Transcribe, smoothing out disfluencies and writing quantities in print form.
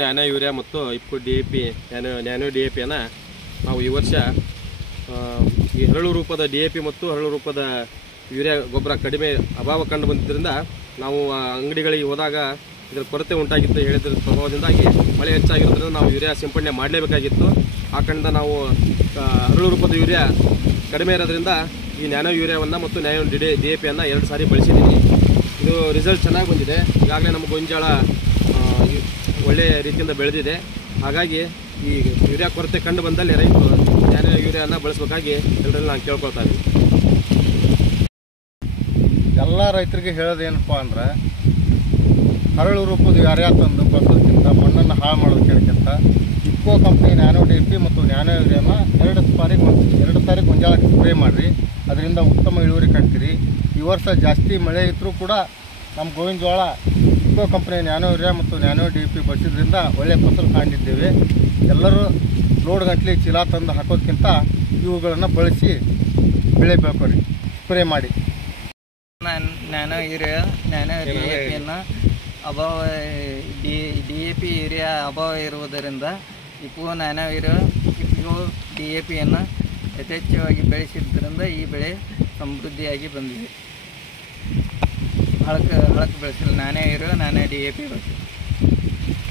Nano urea ಮತ್ತು IFFCO DAP nano DAPಯನ್ನು ನಾವು ಈ ವರ್ಷ ಈ ಹರಳು ರೂಪದ DAP ಮತ್ತು ಹರಳು ರೂಪದ ಯೂರಿಯಾ ಗೊಬ್ಬರ ಕಡಿಮೆ ಅಭಾವ ಕಂಡು ಬಂದಿದ್ದರಿಂದ ನಾವು ಅಂಗಡಿಗಳಿಗೆ ಹೋದಾಗ ಇದರ ಕೊರತೆ ಉಂಟಾಗಿತ್ತು ಹೇಳಿದ್ರ ಪ್ರಭಾವದಿಂದಾಗಿ ಮಳೆ ಹೆಚ್ಚಾಗಿರೋದ್ರಿಂದ ನಾವು ಯೂರಿಯಾ ಸಿಂಪಡಣೆ ಮಾಡಲೇಬೇಕಾಗಿತ್ತು. ಆ ಕಾರಣದಿಂದ ನಾವು ಹರಳು ರೂಪದ ಯೂರಿಯಾ ಕಡಿಮೆ ಇರೋದ್ರಿಂದ ಈ ನ್ಯಾನೋ ಯೂರಿಯಾವನ್ನು ಮತ್ತು ನ್ಯಾನೋ DAPಯನ್ನು 2 ಸಾರಿ ಬಳಸಿದ್ದೀನಿ. ಇದು ರಿಸಲ್ಟ್ ಚೆನ್ನಾಗಿ ಬಂದಿದೆ. ಈಗಾಗಲೇ ನಮ್ಮ ಗೋಂಜಾಳ ಒಳ್ಳೆಯ ರೀತಿಯಿಂದ ಬೆಳೆದಿದೆ. ಹಾಗಾಗಿ ಈ ಯೂರಿಯಾ ಕೊರತೆ ಕಂಡು ಬಂದಲ್ಲಿ ರೈತರು ನ್ಯಾನೋ ಯೂರಿಯಾನ ಬಳಸಬೇಕಾಗಿ ಎಲ್ಲರಲ್ಲಿ ನಾನು ಕೇಳ್ಕೊಳ್ತಾ ಇದ್ದೀನಿ. ಎಲ್ಲ ರೈತರಿಗೆ ಹೇಳೋದೇನಪ್ಪ ಅಂದ್ರೆ ಹರಳು ರೂಪದ ಯೂರಿಯಾ ತಂದು ಬಳಸೋದಕ್ಕಿಂತ ಮಣ್ಣನ್ನು ಹಾಳು ಮಾಡೋದಕ್ಕಿಂತ ಇಫ್ಕೋ ಕಂಪ್ನಿ ನ್ಯಾನೋ DAP ಮತ್ತು ನ್ಯಾನೋ ಯೂರಿಯಾನ 2 ಸಾರಿ ಗೊಂಜಾಳಕ್ಕೆ ಸ್ಪ್ರೇ ಮಾಡಿರಿ. ಅದರಿಂದ ಉತ್ತಮ ಇಳುವರಿ ಕಾಣ್ತೀರಿ. ಈ ವರ್ಷ ಜಾಸ್ತಿ ಮಳೆ ಇದ್ದರೂ ಕೂಡ ನಮ್ಮ ಗೋವಿನ ಜೋಳ ಇಫ್ಕೋ ಕಂಪ್ನಿ ನ್ಯಾನೋ ಯೂರಿಯಾ ಮತ್ತು ನ್ಯಾನೋ DAP ಬಳಸಿದ್ರಿಂದ ಒಳ್ಳೆಯ ಫಸಲು ಕಾಣಿದ್ದೇವೆ. ಎಲ್ಲರೂ ಲೋಡ್ ಗಂಟ್ಲಿ ಚೀಲ ತಂದು ಹಾಕೋದಕ್ಕಿಂತ ಇವುಗಳನ್ನು ಬಳಸಿ ಬೆಳೆ ಬೆಳ್ಕೊರಿ, ಸ್ಪ್ರೇ ಮಾಡಿ. ನ್ಯಾನೋ ಯೂರಿಯಾ ನ್ಯಾನೋ DAPಯನ್ನು ಅಭಾವ DAP ಯೂರಿಯಾ ಅಭಾವ ಇರುವುದರಿಂದ ಇಫ್ಕೋ ನ್ಯಾನೋ ಯೂರಿಯಾ ಇಫ್ಕೋ DAPಯನ್ನು ಯಥೇಚ್ಛವಾಗಿ ಬೆಳೆಸಿದ್ದರಿಂದ ಈ ಬೆಳೆ ಸಮೃದ್ಧಿಯಾಗಿ ಬಂದಿದೆ. ಹಳಕ್ಕೆ ಬೆಳೆಸಿಲ್ಲ, ನ್ಯಾನೋ ಯೂರಿಯಾ ನ್ಯಾನೋ DAP ಬಳಸಿದೆ.